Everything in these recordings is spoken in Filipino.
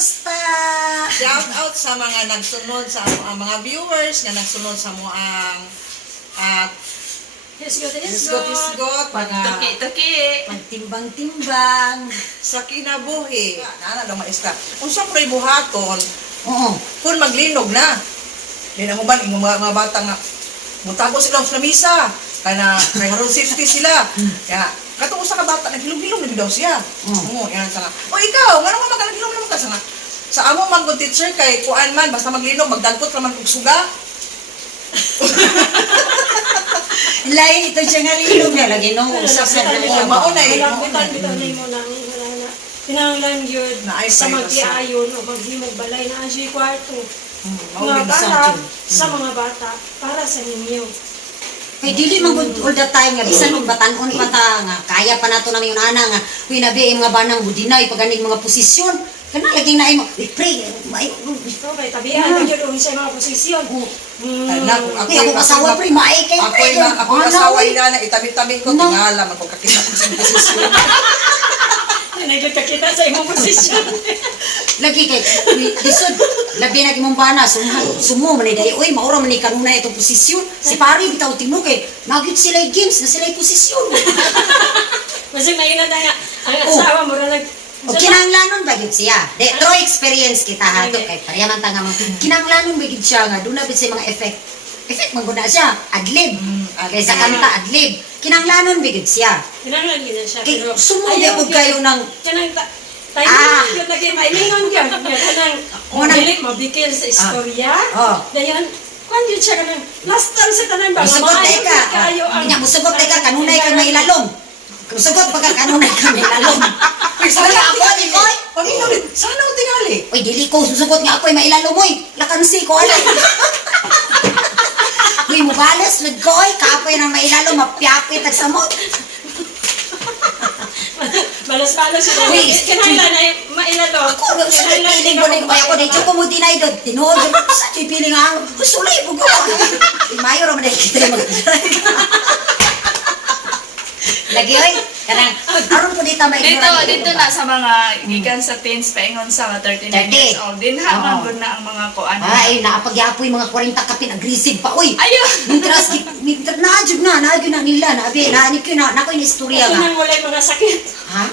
Kumusta? Shout out sa mga nagsunod sa mga viewers nga nagsunod sa mo ang hisgot mga Tuki-tuki. Pagtimbang-timbang. sa kinabuhi. Nana daw maestra. Unsa pre buhaton Oo. kun maglinog na. Dinanguban ing mga bata nga mutago sila sa lamisa. Kana may road safety sila. Kaya katong usa ka bata naghilom-hilom na daw siya. Oo, yan sa nga. O ikaw, ngano ka magalilom naman ka sa nga? Sa amo man good teacher kay kuan man basta maglinog magdagkot ra man og suga. Lain ito siya nga lilong na lagi no. Usa sa Oo, mauna eh. Bitaw na mo nang wala na. Pinanglan yun Na ay sa virus, magtiayon o maghimog balay na ang kwarto. Mao Mga sa bata, sa mga bata, para sa ninyo. Kay dili man gud all the time nga bisan og batan-on pa ta nga kaya pa nato nami yung ana nga kuy nabi mga banang budinay paganing mga posisyon kana lagi na imo pray may So, kay tabihan na yun sa mga posisyon. Ako ako asawa pre maay kay pre. Ako asawa ina na itabi-tabi ko tingala magkakita ko sa posisyon. Nagkakita sa imong posisyon. Lagi kay lisod labi na imong bana sumo man day oy maura man ni kanunay itong posisyon si pari bitaw timo kay nagit sila games na sila posisyon. Masig maingat nga ang asawa mo ra O kinahanglanon ba gid siya? De true experience kita hato kay pareha ta nga kinahanglanon ba gid siya nga duna bit sa mga effect. Effect man gud na siya, adlib. Kay sa kanta adlib. Kinahanglanon ba gid siya? Kinahanglan gina siya. Kay Pero sumo ayaw gyud kayo ng Kanang tayo yun lagi maingon yun. Kanang dili mabikil sa istorya. Dayon kung yun siya kanang last time sa tanan ba musugot ka. kayo ang Nya musugot ka kanunay kang may lalong. Musugot pagka kanunay kang may lalong. Sana Ako tingali. ni koy. Panginoon, sana ako tingali. Oy dili ko susugot nga ako'y may lalong oy. Lakansi ko ala. Uy mo balas lag koy kapoy na may lalong mapyapit ag samot. balas-balas siya. Uy, Kinahanglan ay mailalo. Ako, sa piling ko na ako na ito ko mo dinay doon. Tinuod ko sa piling ang sulay po ko. Mayo raman na kita yung mag-try. Lagi oy, kanang aron po dito may Dito na sa mga gikan sa teens paingon sa mga 39 years old. Dinha man na ang mga kuan. Ay, naapagyapoy mga 40 kapin aggressive pa oy. Ayo. Mitras naadjud na nila na abi na ni ko na ko ni istorya nga. Kinang walay mga sakit. Ha?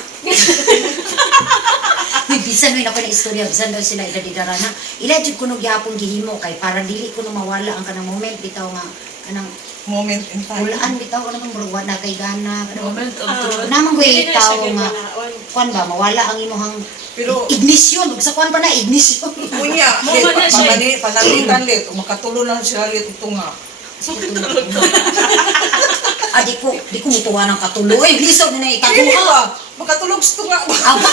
Uy, bisan mo ako na istorya, bisan daw sila idadidara na. Ila jud kuno gyapon gihimo kay para dili kuno mawala ang kanang moment bitaw nga kanang Moment in time. ulaan bitaw ko namang murwa na kay gana. Moment of truth. Namang Dili gay na tao siya nga ganaon. kwan ba mawala ang imong Pero ignition, ug sa kwan pa na ignition. kunya, Mo man na siya. panalitan lit, makatulo lang siya lit ito nga. Di ko mutuwa ng katuloy. Lisod na Hindi ikaduha. ba? Makatulog sa ito nga ba? Aba.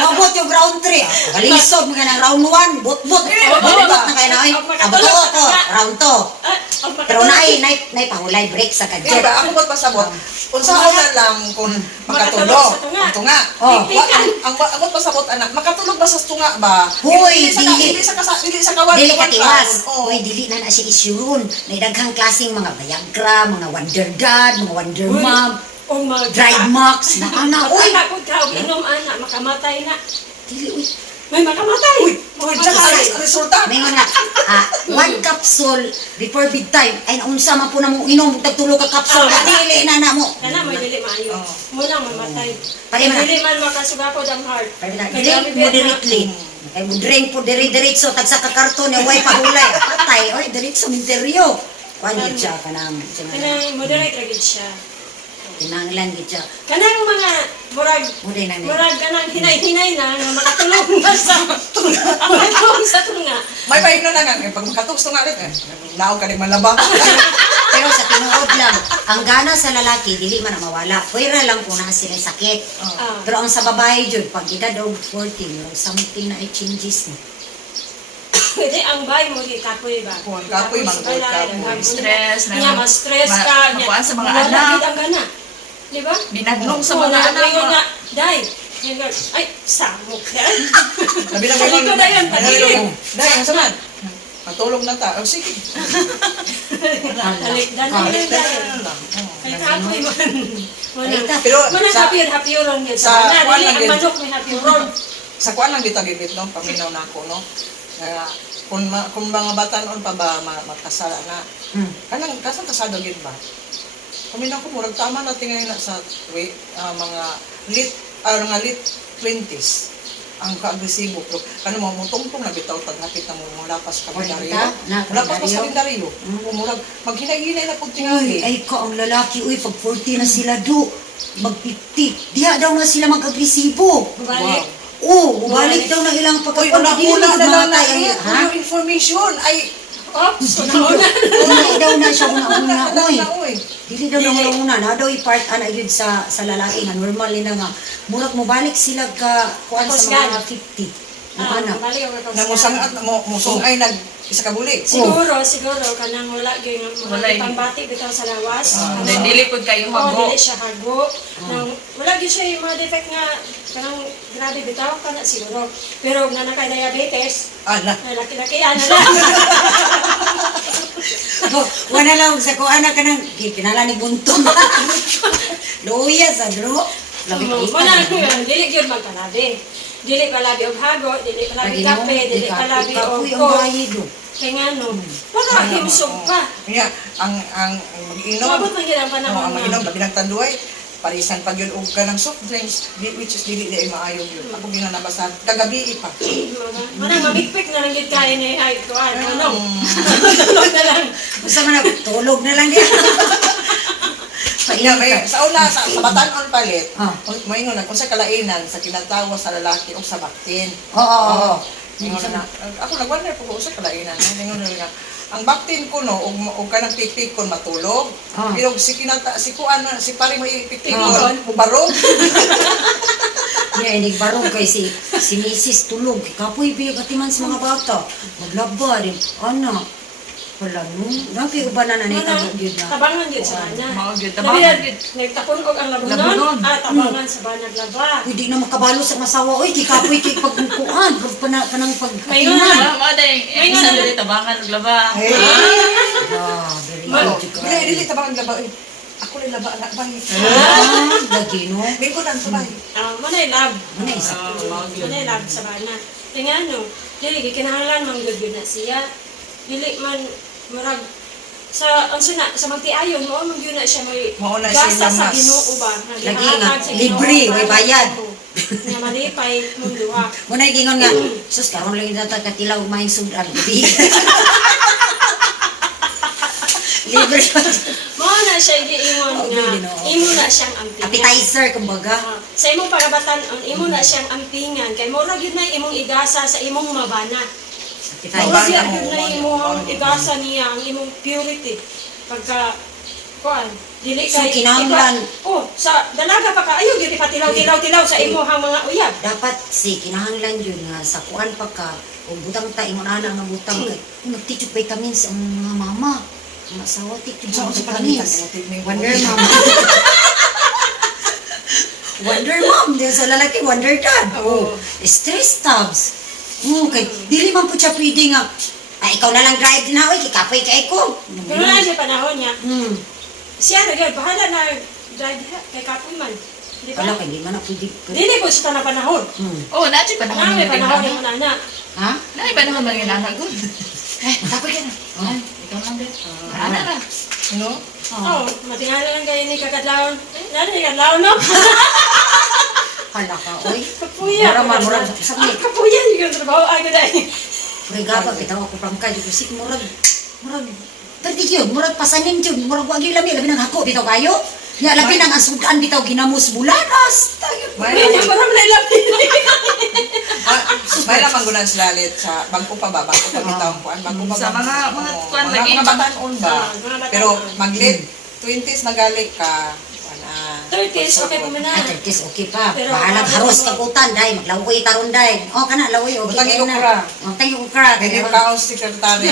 Mabot yung round 3. Kalisod mga ng round 1. Bot. Bot na kayo na oy. Abot ko. Round 2. Pero nay pahulay break sa Hindi kadjet. ba? Ako ba't pasabot? Unsaon na lang kung makatulog. Ang tunga. Oh. Ang ba't pasabot anak, makatulog ba sa tunga ba? Hoy, Dili sa kawan. Dili ka tiwas. Oo. Hoy, dili na siya isyurun. May daghang klaseng mga Viagra, mga Wonder Dad, mga Wonder Mom, Oh my Dried Max, na ana. Uy, Takot ka, inom anak, makamatay na. dili uy. May makamatay. Uy, dyan ka resulta. Mayroon nga, one capsule before bedtime. Ay, naunsa man po na mo inom, tagtulo ka capsule. Dili na mo. Kana may dili maayo. Muna mamatay. Pare man. Dili man makasugapod ang heart. Drink moderately. Kay mo drink po diretso tag sa kakarton yung way pahulay. Patay, oy, diretso minteryo. Kuan siya kanang. Kanang moderate ra gid siya. Tinanglan gid siya. Kanang mga murag Muday na ni. murag kanang hinay-hinay na nga makatulog ba sa tunga. Makatulog sa tunga. May paino na nga. Pag makatulog sa tunga rin, naog ka rin malaba. Pero sa tinuod lang, ang gana sa lalaki dili man na mawala. Pwera lang kung naa sila sakit. Pero ang sa babae jud pag edad og 40, murag something na ay changes na. Pwede ang bay mo di kapoy ba? Kapoy, manggod, kapoy. Stress, Niya ma-stress ka. makuhaan sa mga wala anak. gid ang gana. Di ba? Binagnong sa mga anak. Ngayon nga, day. Ay, samok yan. Sabi na Sabi ko na yan, Dahil, ang saman. Matulog na ta. Oh, sige. Halik, dahil Dahil dahil. lang. Ay, kapoy man. Pero Mana sa- hapyuron yun sa sa kuwan dili lang ang yun. manok may hapyuron. Sa kuan lang dito gibit no, paminaw na ako no. Kaya kung mga bata noon pa ba magkasala na. Kanang kasado gid ba? Paminaw ko murag tama na tingay na sa mga late 20s ang ka-agresibo pero kanang mga mutungtong na bitaw taghapit na mo lapas kalendaryo. Lapas pa sa kalendaryo. Murag maghinay-hinay na pud Uy, tingali. ay ka ang lalaki, uy, pag 40 na sila do, mag-50, diha daw na sila mag-agresibo. Balik. Oo, balik daw na ilang Uy, pagkakon, hindi una na lang na ha? yung information ay Oops, una. Dili daw na siya una-una, na uy. Dili daw na una-una, na daw i-part ana yun sa lalaki nga, normal nila nga. Murag mo balik sila ka, kuan sa mga 50. Ang anak. Balik ang na musangat musong ay nag isa ka buli. Siguro kanang wala gyud Wala mga yun. pambati bitaw sa lawas. Then dili pud kayo hago. Dili siya hago. Nang wala gyud siya yung mga defect nga kanang grabe bitaw kana siguro. Pero na nakay diabetes, Ala. na laki-laki ana lang. Wala lang sa kuan ka nang kinala ni Buntong. Luya sa bro. Wala dili gyud magkalabi. Dili kalabi og hago, dili kalabi kape, dili kalabi og ang coke. bayido. Kaya nga no, wala himsog pa. Kaya ang mag-inom Mabot man gyud ang panahon ang mag-inom na. labi ng tanduay parisan pag yun og kanang soft drinks which is dili ay maayo yun. Ako ginanabasa kagabi pa. Mana mabikpik na lang gyud kay ni ay kuan. Ano? Tulog na lang. Basta man tulog na lang diya. Kaya may sa una sa batanon palit. Ah. Moingon na kung sa kalainan sa kinatawa sa lalaki o sa baktin. Oo. Ingon na ako nagwonder po ko sa kalainan. Ingon na ang baktin ko no og kanang pikpik kon matulog. Ah. Pero si kuan si pare mo ipikpik Ah. kon barog. Yeah, inig barong kay si Mrs. tulog. Kapoy biyo katiman sa mga bata. Maglaba din. Ana. Wala no. Napi uban na nanay tabo gyud na. Tabangan gyud sa bana. Mao gyud, Tabangan tabangan gyud. Nagtapon og ang labunon. Labunon. Tabangan sa bana laba. Pwede na makabalo sa masawa. Oy, kikapoy kay pagkuan. Kanang Mayon pagkatiman. Mao day isa dili tabangan og laba. Hey. Very Mal- good. Dili ta ba ang laba. Ako rin laba anak ba. Lagi no. Mingko lang sa bahay. Manay lab. Manay isa. Manay lab sa bana. Tingnan no. Dili gikinahanglan man gyud na siya. Dili man murag sa ang suna sa magtiayon mo man gyud na siya may Mao na gasa siya sa mas- Ginoo ba. Lagi nga, libre, may bayad. Nga malipay mong duha. Muna gingon nga, sus karon lang ita katilaw main sudan. Libre. Mao na siya giingon Oh, nga Ginoo. imo na siyang ampingan. Appetizer kumbaga. Sa imong pagabatan imo na siyang ampingan kay mura gyud na imong igasa sa imong mabana. Appetizer. Mura Mabana gyud mo, na imong mabana mo. igasa niya ang imong purity. Pagka kuan dili So, kay kinahanglan- sa dalaga pa ka ayo gyud ipatilaw-tilaw sa imo hang mga uyab. Dapat si kinahanglan yun nga sa kuan pa ka o butang ta ingon ana nga butang kay nagtitug vitamins ang mga mama. Ang asawa titug Sa sa vitamins. pangit Wonder mom. Wonder mom din sa lalaki wonder dad. Oh, stress tabs. Kay dili man po siya pwede nga ay ikaw na lang drive na oy kikapoy kay ko. Pero na siya panahon niya. Hmm. Siya na gyud bahala na drive diha kay kapoy man. Di ba? Kala kay di man na pwede. Dili po siya na panahon. Oh, nachi pa Nga may panahon yung naman. anak. Ha? Nai pa naman mga anak ko. Tapos yan. Ay, ikaw lang din. Ana ra. No? Oh, matingala lang kayo ni kakadlawon. Nani ni kadlawon no? Hala ka oy. Kapuya. Mura sakit. Kapuya yung trabaho ay dai. Regapa kita ako pangkay di kusik murag perdi gyud murag pasanin jud murag wa gyud labi nang hako bitaw kayo. Nya labi nang asudan bitaw ginamos bulanas. Tayo. May May maram na ilabi. may lamang gunan sila lalit sa bangko pa ba? Bangko pa bitaw kuan bangko pa ba? Sa mga Oo, kuan lagi. mga batanon ba? Mga batanon. Pero mag-late 20s na gali ka. Kuan 30s, okay po na. Ay, tertis okay pa. Pero, Bahalag haros kagutan day maglawoy taron day. Oh kana lawoy okay. Butang kayo ikukra. Oh, thank you ukra. Hindi mo kaon secretary.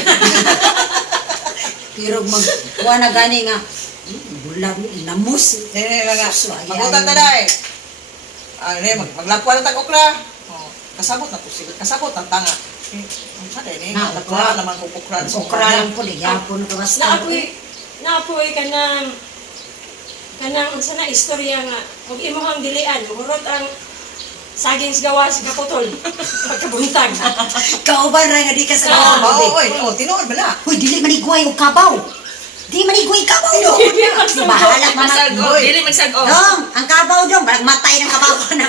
Pero mag wa na gani nga bulag namus. Dili nga. So, ayan. Magutan ta dai. Maglapwa na tag okra. Oh, kasabot na to siguro. Kasabot ang tanga. Ang sada ni. Na, Okra okra. naman ko okra. Okra lang po di yapon ka basta. Naapoy ka ng kanang unsa na istorya nga ug imong dilian murot ang saging sa gawas kaputol pagkabuntag. Kauban ra nga di ka sa Oo, gawa. oy, tinuod ba na? Uy, dili manigway og kabaw. Di manigway kabaw do. Bahala mama. Magsag-o, dili magsag-o. Dong, ang kabaw dong, balang matay ng kabaw na.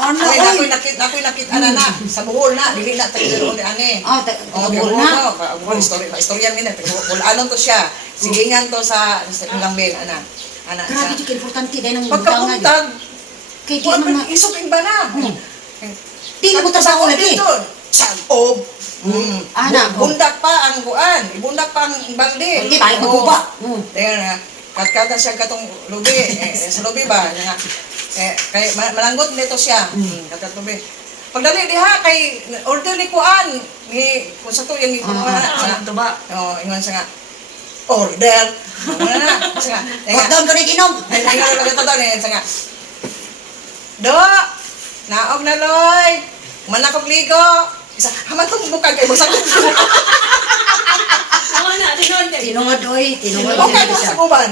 Ano Oy, oy? nakoy nakita na sa buhol na, dili na tayo ni ane. Oh, Okay, tabol na. istorya minute. Anon to siya. Sigingan to sa ilang ben ana. Grabe di ka importante dahil nang butangan. Pagkabuntag, Kay di kuwan man pa isok ba na? Di na buta sa ako lagi. Sagob. Ana, Bundak pa ang kuan, ibundak pa ang balde. Hindi balik magkuba. Kaya katkata siya katong lubi, sa lubi ba? Nga, kay malanggot nito siya. Katat lubi. Pagdali diha kay order ni kuan ni kung sa to yung kuan sa Tuba. oh ingon sa nga order. Ano na? Sa nga. Ordon ko ni ginom. Ay nga lang ito ni sa nga. Do, naog na loy. Manakog ligo. Isa, haman tong bukag kay basag. Ano na tinod din. Tinungod oy, tinungod Okay din ko siya. sa kuban.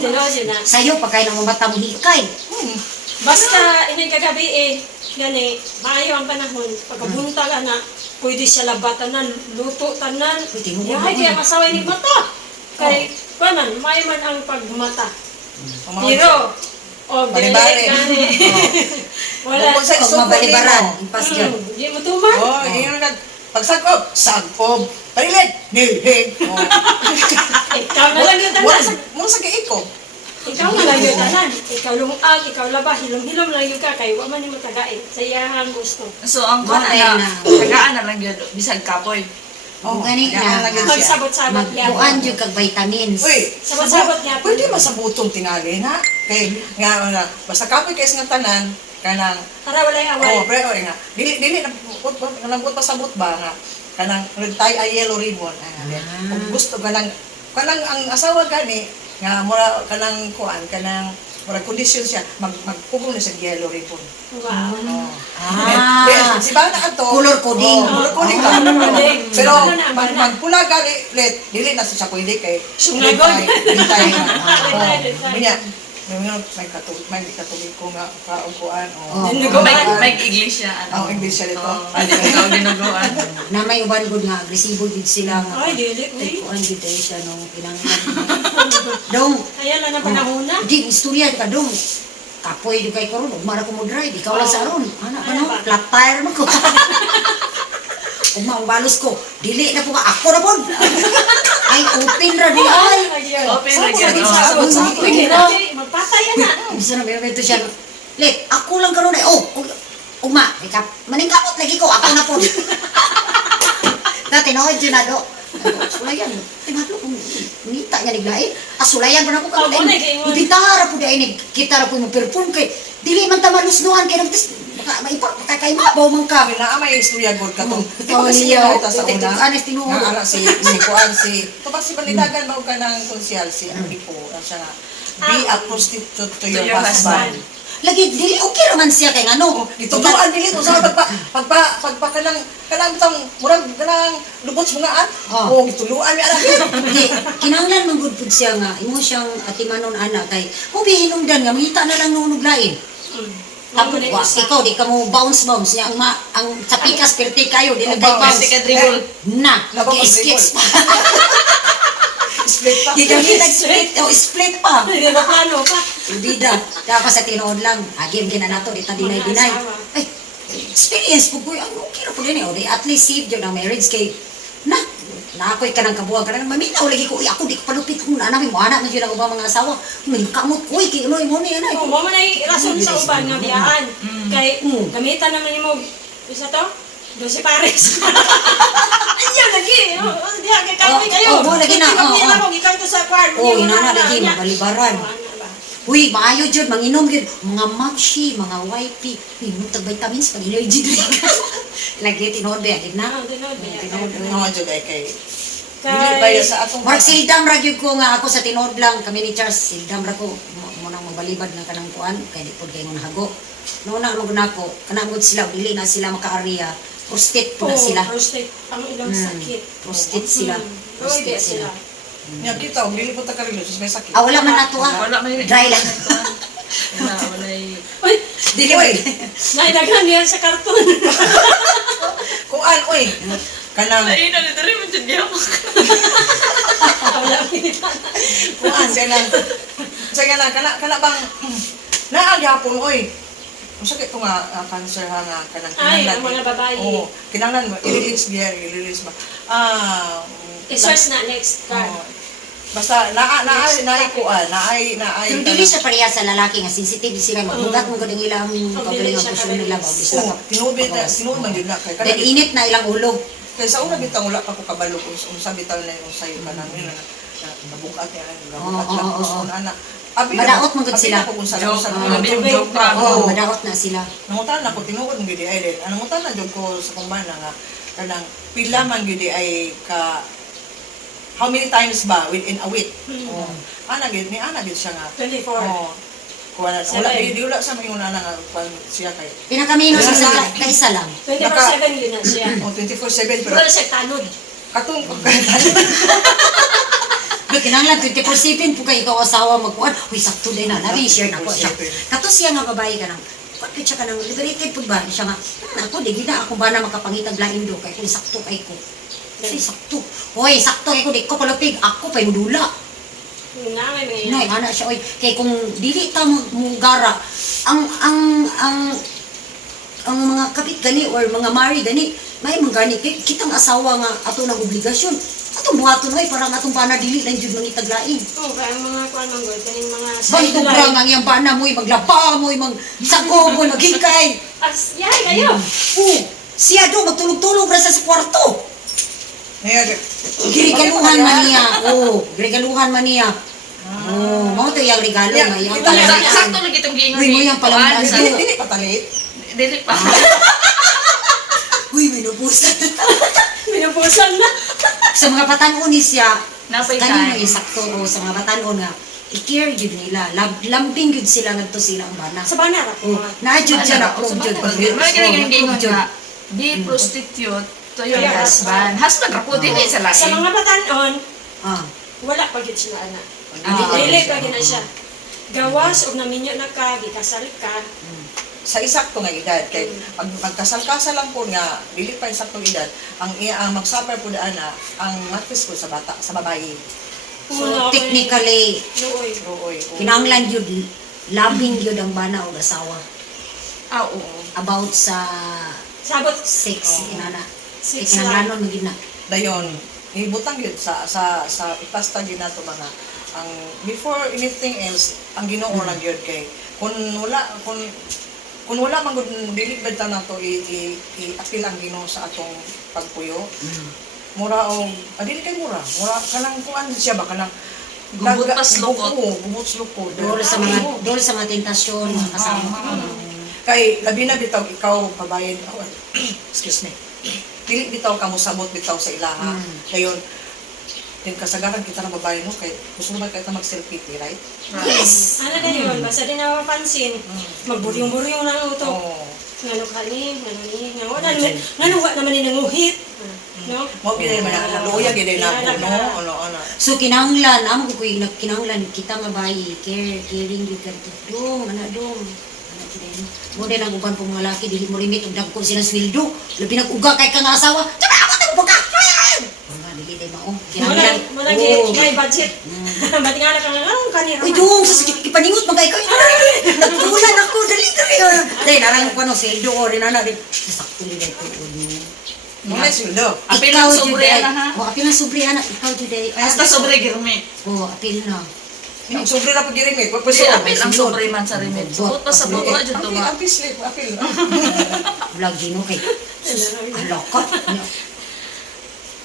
Tinod din na. Sayo pa kay nang mata mo hikay. Basta ini kagabi gani maayo ang panahon pagkabuntag ana pwede siya labatan luto tanan. Pwede mo Yahay kaya masaway ni mata. Kay paman may man ang pagmata. Pero o Balibari. gani. Wala. Kung sa Pag isuko mabalibaran, nimo. impas dyan. Di mo tuman. Oh, iyon na. Pagsagob, sagob. Parilig, nilhig. Ikaw na lang yung tanan. Mura sa giiko. Ikaw na lang yung tanan. Ikaw lumag, ikaw laba, hilom-hilom lang yung kakay. Wa man mo tagain. Sa iyahan gusto. So ang kuan Matay na, na. tagaan na lang yun, bisag kapoy. Oh, gani yan na. lang yun siya. Pagsabot-sabot yan. Magkuan jud kag vitamins. Uy, Sabot-sabot niya. pwede masabutong tingali na. Kay, nga, basta kapoy kayo nga tanan, kanang, Para wala yung away. oh, pero nga, dili na, kanang pa sabot ba nga, kanang, tie a yellow ribbon. Kung gusto kanang ang asawa gani, nga, mura, kanang kuan, kanang, mura kondisyon siya, magpugong na sa yellow ribbon. Wow. Oh. Ah. Si Bana ato. Color coding. Color coding ka. Color coding. Pero Ano na, ano na? magpula gali let dili na siya pwede kay Sungagon. Hintay. Hintay. Minya. May katulig ko nga kaukuan. Oh. May iglesia, Ang English siya dito. Pwede ikaw dinuguan. Na may uban gud nga agresibo gid sila nga. Ay, dili. Ay, kuan gid tayo siya nung pinangalan. Dong, Ayan lang ang panahon na. di istorya ka dong. Kapoy di kay karon, ug mara ko mo drive, ikaw lang sa aron. Ana pa no, Ano ba? flat tire man ko. Ug maumbalos ko, dili na po nga ako na po. Ay, open ra di ay. Open na Saan yan, ko oh. sa sabon sa Pwede pwede na. Magpatay yan na. Bisa na may evento siya. Let, ako lang karon ay. Oh, ugma, ikap. Maningkamot lagi ko, ako na po. Dati no, dyan na do. Sulayan. Tinatlo kung nita niya niglain. Sulayan pa na ko karon. Oh, muna, kay mo. Ibitara po dahil kita ra po mo perform kay. Dili man ta malusnuhan kay nagtis. Baka maipa, kay mabaw man ka. Kami na may istorya god ka to. Di Oh, ba kasi iya. kita sa una? Anes tinuod. Nga ala si kuan si kapag si Palidagan ba ka ng konsyal si Aripo siya nga be a prostitute to your husband. Lagi dili okay raman siya kay ngano. Itutuan dili to sa pagpa kanang tong murag kanang lubots mga an. Oh. Oh, gituluan mi anak. Hindi, kinanglan man gud pud siya nga imo siyang atimanon ana kay ubi hinungdan nga mangita na lang nung nuglain. Tapos wa, ikaw di ka mo bounce niya ang sa pikas perti kayo di na kay bounce. Pwede ka dribble. Na, Nabang skits pa. Split pa. Gigamit split o split pa. Hindi ba plano pa? Bida. Tapos sa tinuod lang, agim gina nato di ta dinay. Ay, experience po ko ang okay ra po din eh. At least save jud ang marriage kay na ako'y kanang kabuang kanang maminaw lagi ko ako di ko palupit kung ana mi mo ana man jud ang ubang mga asawa may kamot ko kay uno mo ni ana Oh, mo man ay rason sa uban nga biyaan. Kay Mm. gamitan naman nimo isa to. 12 pares. Ayan lagi. Diya kay kami kayo. Oh, lagi na. Kami mo gikan to sa kwarto. Oh, inana lagi mabalibaran. Uy, maayo jud manginom jud mga magshi, mga wifey. Uy, mutag vitamins pag energy drink. Lagi tinuod ba gid na. Tinuod. No jud kay. Kay- Dili ba sa atong Mark sildam ra gyud ko nga ako sa tinuod lang kami ni Charles sildam ra ko mo nang mabalibad nga kanang kuan kay di pud kay ngon hago. Nuna mo nako kanang gud sila dili na sila maka-area. Prostate po na sila. Prostate ang ilang sakit. Prostate sila. Prostate Prostate sila. sila. Nya kita og dili po ta karilo sus may sakit. Ah, wala man nato Wala man Dry lang. Wala. Uy, Dili Oy, naidaghan niya sa karton. kuan oy. Kanang Ay, dito rin mo dyan niya. Wala kita. kuan saya na kana bang naa gyapon oy. Usa kay to nga cancer ha nga kanang Ay, ang mga babae. Oo, kinahanglan i-release ba. I-search na next card. Oo. Basta naay kuan, naay Yung dili siya pareha sa lalaki nga sensitive sila magbugat mo gud ang ilang dili siya kabulang nila ba Oo, tinuod man yun na kay Then init na ilang ulo. kay sa una bitaw wala pa ko kabalo kung unsa bitaw na yung sayo ka nang nabukat niya nabukat Oo, lang oo, gusto oo. na na Madaot man gud sila. kung sa Joke, sa joke pa. Oo, madaot na sila. nangutan ako tinuod ng gidi ay din nangutan na jud ko sa kumbana nga kanang pila man gidi ay ka how many times ba within a week oh ana gid siya nga 24. oh kuha na wala di wala sa mga una nga kuan siya kay Pinakaminos sa kaisa lang. 24/7 yun na siya. oh 24/7 pero Pero siya tanod. katong Pero kinahanglan 24/7 po kayo ikaw asawa magkuan. Uy, sakto din na. Nabi share na ko siya. Kato siya nga babae ka nang kuan kay siya ka nang liberated pud ba siya nga. Ako di gina ako ba na makapangitag lain do kay kung sakto kay ko. Kasi sakto. Hoy, sakto kay ko di ko palapig. Ako pay mudula. Na may Nay, mga ana siya oy. Kay kung dili ta mugara ang mga kapit gani or mga mari gani may mga gani kay kitang asawa nga ato ng obligasyon. Atong buhaton oy parang atong pana dili lang jud mangitag lain. Oh, kaya ang mga kuan man gud kaning mga Bantog lang ang iyang bana mo'y maglapa mo'y magsako mo'y maghikay. As yay kayo. Siya do magtulog-tulog ra sa kwarto. ngayon Girigaluhan man niya. Girigaluhan man niya. Mao to yung regalo Yeah, nga yung ito lang. palamaan. Sakto lang itong giingon Uy, mo yung palamaan. dili patalit Dili pa. Uy, may nabusan. Binubusan na. Sa mga batanon ni siya, Napay kanino time. yung sakto o sa mga batanon nga, i-care yun nila. Lambing yun sila nagto sila ang bana. Sa banara ko. Na-jud siya na prove yun. Mga ginagin nga, be prostitute to your Yeah. husband. Husband ra po, dili sa Sa lain. mga batanon, Ah. wala pa gid sila ana. Ah, Dili pa gid na siya. Gawas og naminyo na ka, gikasal ka. sa isakto nga edad kay pag magkasal-kasal lang po nga dili pa isaktong edad ang ang magsuffer po ana ang matis ko sa bata sa babae So, technically, Luoy. Ruoy kinahanglan yun, labing yun ang bana o asawa. Ah, oo. About sa Sabot sex, inana. Sex Kinahanglan nun magina. dayon ibutang yun sa ipasta gyud nato mga ang before anything else ang Ginoo lang yun kay kung wala man gud dili benta nato i-apil ang Ginoo sa atong pagpuyo mura o dili kay mura kanang kuan siya ba kanang Gubot pas lukot. gubot lukot Doon sa mga tentasyon, mga kasama. kay labi na bitaw ikaw pabayan ako excuse me dili bitaw ka mosabot bitaw sa ilaha kayon din kasagaran kita na babae no kay gusto naman kita mag-selfie right Yes! Ano na yun? Basta din napapansin. Magburyong-buryong lang ito. oh Ngano ka ni, ngano ni, ngano wa naman ni nanguhit. No? mo gid man ang luya gid na po no ano So, kinahanglan, amo ko yung kinahanglan, kita nga bayi, caring yung ganito. Dong, dong. Mo din ang uban pong mga laki, dili mo rimit, ug dagko sila sweldo. Labi nag-uga kay kang asawa. Tsaka ako nagbuga! Wala, dili din mao. Kinahanglan. Malagi, may budget. Ba't nga na ka nga, kanina. Uy, dong, sa sakit ipaningot, mga ikaw. Nagtulan ako, dali. Dahil, narang ko ano, sweldo ko, rin na rin. Sakto rin ito. mo na sildo Apil ang sobre na, ha? Apil ang sobre na. Ikaw, Juday. Basta sobre girme. Apil na. ang sobre na pag girimit pag Kasi puso apil ang sobre man sa remit. Subot pa sa buto na dyan to ba? apil slip apil Vlog din, okay. Alaka.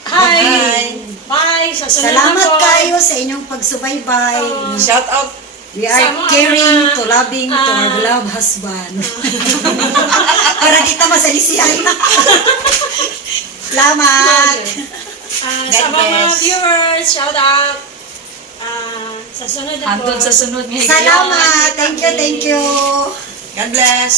Hi! Bye! Sa sunod Salamat na po. kayo sa inyong pagsubaybay. shout out We are Sama caring mga- to loving to our beloved husband. Para kita masalisihan. Salamat. Sa God mga bless. viewers, shout out. Sa sunod na po. Hantod sa sunod nga. Salamat. Thank you, thank you. God bless